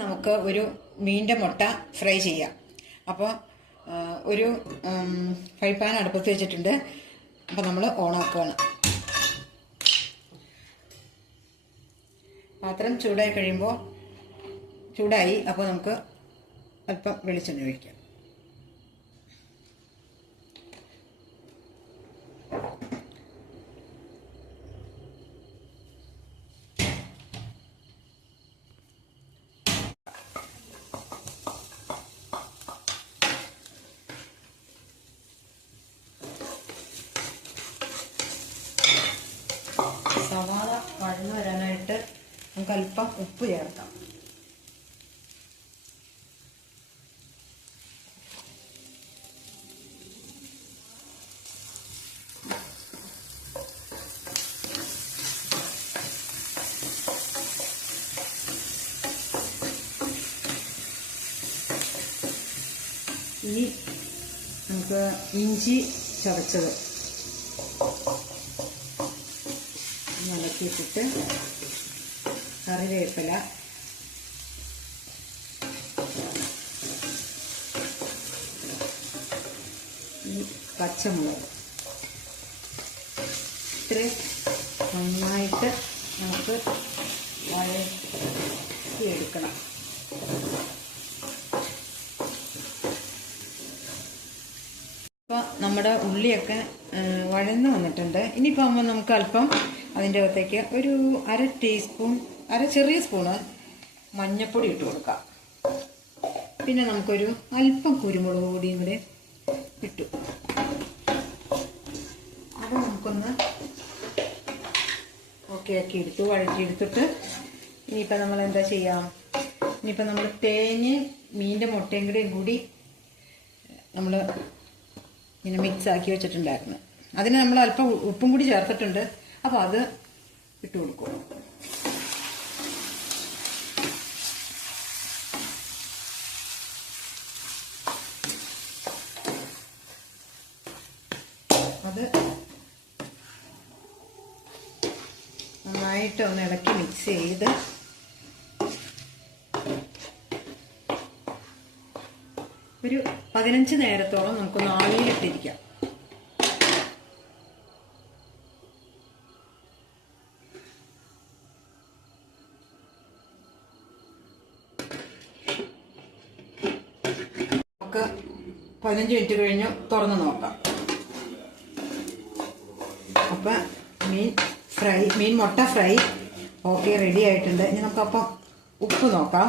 നമുക്ക് ഒരു മീനിൻ്റെ മുട്ട ഫ്രൈ ചെയ്യാം. അപ്പോൾ ഒരു ഫ്രൈ പാൻ അടുപ്പത്ത് വെച്ചിട്ടുണ്ട്. അപ്പോൾ നമ്മൾ ഓണാക്കുകയാണ്. പാത്രം ചൂടായി കഴിയുമ്പോൾ ചൂടായി. അപ്പോൾ നമുക്ക് അല്പം വെളിച്ചെണ്ണ ഒഴിക്കാം. സവാള വഴന്നു വരാനായിട്ട് നമുക്ക് അല്പം ഉപ്പ് ചേർക്കാം. ഇനി നമുക്ക് ഇഞ്ചി ചതച്ചത് ഇളക്കിയിട്ടിട്ട് കറിവേപ്പില, ഈ പച്ചമുളക് ഇത്രയും നന്നായിട്ട് നമുക്ക് വഴറ്റിയെടുക്കണം. ഇപ്പോൾ നമ്മുടെ ഉള്ളിയൊക്കെ വഴന്ന് വന്നിട്ടുണ്ട്. ഇനിയിപ്പോൾ ആകുമ്പോൾ നമുക്ക് അല്പം അതിൻ്റെ അകത്തേക്ക് ഒരു ചെറിയ സ്പൂണ് മഞ്ഞൾപ്പൊടി ഇട്ട് കൊടുക്കാം. പിന്നെ നമുക്കൊരു അല്പം കുരുമുളക് പൊടിയും കൂടെ ഇട്ടു. അത് നമുക്കൊന്ന് ഓക്കെ ആക്കി എടുത്തു, വഴറ്റിയെടുത്തിട്ട് ഇനിയിപ്പോൾ നമ്മൾ എന്താ ചെയ്യാം? ഇനിയിപ്പോൾ നമ്മൾ തേങ്ങയും മീനിൻ്റെ മുട്ടയും കൂടി നമ്മൾ ഇങ്ങനെ മിക്സ് ആക്കി വെച്ചിട്ടുണ്ടായിരുന്നു. അതിന് നമ്മൾ അല്പം ഉപ്പും കൂടി ചേർത്തിട്ടുണ്ട്. അപ്പോൾ അത് ഇട്ട് കൊടുക്കും. അത് നന്നായിട്ട് ഒന്ന് ഇളക്കി മിക്സ് ചെയ്ത് ഒരു 15 നേരത്തോളം നമുക്കൊന്ന് ആവിയിലിട്ടിരിക്കാം. നമുക്ക് 15 മിനിറ്റ് കഴിഞ്ഞ് തുറന്ന് നോക്കാം. അപ്പം മീൻ മുട്ട ഫ്രൈ ഓക്കെ റെഡി ആയിട്ടുണ്ട്. ഇനി നമുക്കപ്പം ഉപ്പ് നോക്കാം.